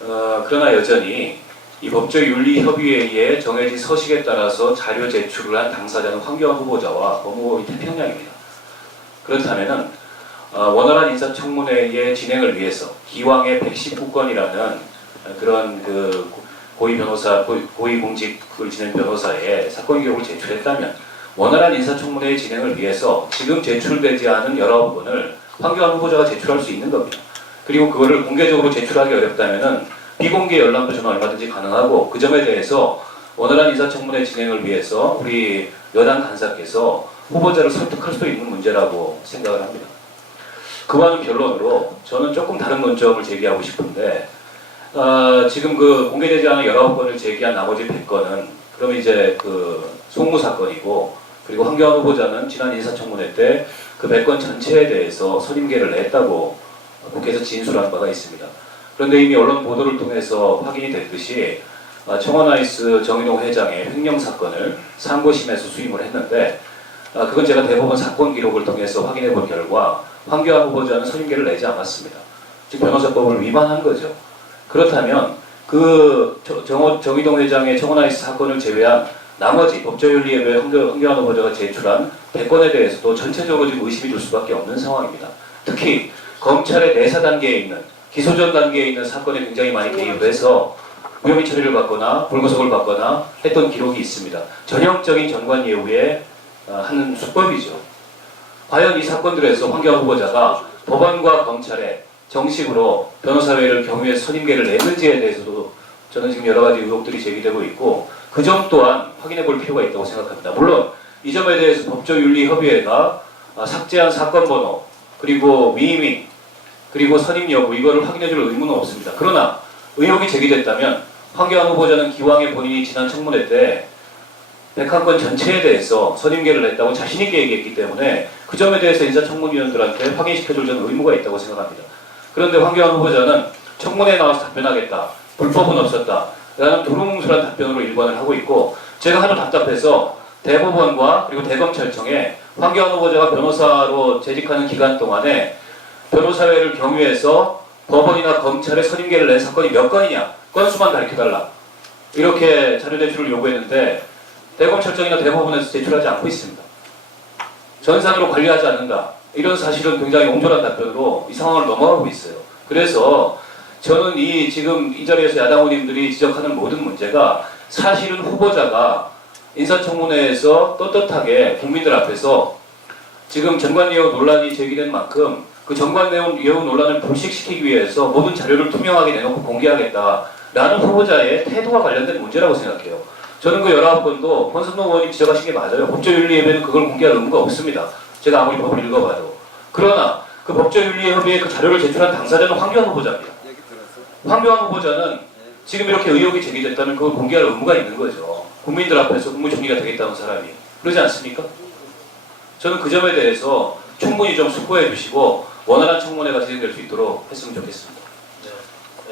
그러나 여전히 이 법조윤리협의회에 정해진 서식에 따라서 자료 제출을 한 당사자는 황교안 후보자와 법무부 태평양입니다. 그렇다면은 원활한 인사청문회의 진행을 위해서 기왕의 119건이라는 그런 그 고위공직을 지낸 변호사의 사건 기록을 제출했다면 원활한 인사청문회의 진행을 위해서 지금 제출되지 않은 19건을 황교안 후보자가 제출할 수 있는 겁니다. 그리고 그거를 공개적으로 제출하기 어렵다면은 비공개 열람도 저는 얼마든지 가능하고, 그 점에 대해서 원활한 인사청문회 진행을 위해서 우리 여당 간사께서 후보자를 설득할 수 있는 문제라고 생각을 합니다. 그와는 변론으로 저는 조금 다른 논점을 제기하고 싶은데, 지금 그 공개되지 않은 19건을 제기한 나머지 100건은 그럼 이제 그 송무 사건이고, 그리고 황교안 후보자는 지난 인사청문회 때 그 100건 전체에 대해서 선임계를 냈다고 국회에서 진술한 바가 있습니다. 그런데 이미 언론 보도를 통해서 확인이 됐듯이 청원아이스 정인호 회장의 횡령 사건을 상고심에서 수임을 했는데, 그건 제가 대법원 사건 기록을 통해서 확인해 본 결과 황교안 후보자는 선임계를 내지 않았습니다. 즉 변호사법을 위반한 거죠. 그렇다면 그 정인호 회장의 청원아이스 사건을 제외한 나머지 법조윤리협의회 황교안 후보자가 제출한 100건에 대해서도 전체적으로 지금 의심이 들 수밖에 없는 상황입니다. 특히 검찰의 내사 단계에 있는, 기소전 단계에 있는 사건에 굉장히 많이 개입을 해서 무혐의 처리를 받거나 불구속을 받거나 했던 기록이 있습니다. 전형적인 전관예우에 하는 수법이죠. 과연 이 사건들에서 황교안 후보자가 법원과 검찰에 정식으로 변호사회를 경위에서 선임계를 냈는지에 대해서도 저는 지금 여러 가지 의혹들이 제기되고 있고, 그 점 또한 확인해 볼 필요가 있다고 생각합니다. 물론 이 점에 대해서 법조윤리협의회가 삭제한 사건 번호, 그리고 위임인, 그리고 선임 여부, 이거를 확인해 줄 의무는 없습니다. 그러나 의혹이 제기됐다면 황교안 후보자는 기왕에 본인이 지난 청문회 때 101건 전체에 대해서 선임계를 냈다고 자신 있게 얘기했기 때문에 그 점에 대해서 인사청문위원들한테 확인시켜줄 저는 의무가 있다고 생각합니다. 그런데 황교안 후보자는 청문회에 나와서 답변하겠다, 불법은 없었다 라는 두루뭉술한 답변으로 일관을 하고 있고, 제가 하도 답답해서 대법원과 그리고 대검찰청에 황교안 후보자가 변호사로 재직하는 기간 동안에 변호사회를 경유해서 법원이나 검찰에 선임계를 낸 사건이 몇 건이냐, 건수만 가르쳐달라, 이렇게 자료 제출을 요구했는데 대검찰청이나 대법원에서 제출하지 않고 있습니다. 전산으로 관리하지 않는다, 이런 사실은 굉장히 옹졸한 답변으로 이 상황을 넘어가고 있어요. 그래서 저는 지금 이 자리에서 야당 의원님들이 지적하는 모든 문제가 사실은 후보자가 인사청문회에서 떳떳하게 국민들 앞에서 지금 전관예우 논란이 제기된 만큼 그 전관예우 논란을 불식시키기 위해서 모든 자료를 투명하게 내놓고 공개하겠다라는 후보자의 태도와 관련된 문제라고 생각해요. 저는 그 19건도 권선동 의원님 지적하신 게 맞아요. 법조윤리협의회는 그걸 공개할 의무가 없습니다. 제가 아무리 법을 읽어봐도. 그러나 그 법조윤리협의회 그 자료를 제출한 당사자는 황교안 후보자입니다. 황교안 후보자는 지금 이렇게 의혹이 제기됐다면 그걸 공개할 의무가 있는 거죠. 국민들 앞에서 국무총리가 되겠다는 사람이. 그러지 않습니까? 저는 그 점에 대해서 충분히 좀 숙고해 주시고 원활한 청문회가 진행될 수 있도록 했으면 좋겠습니다.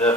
네.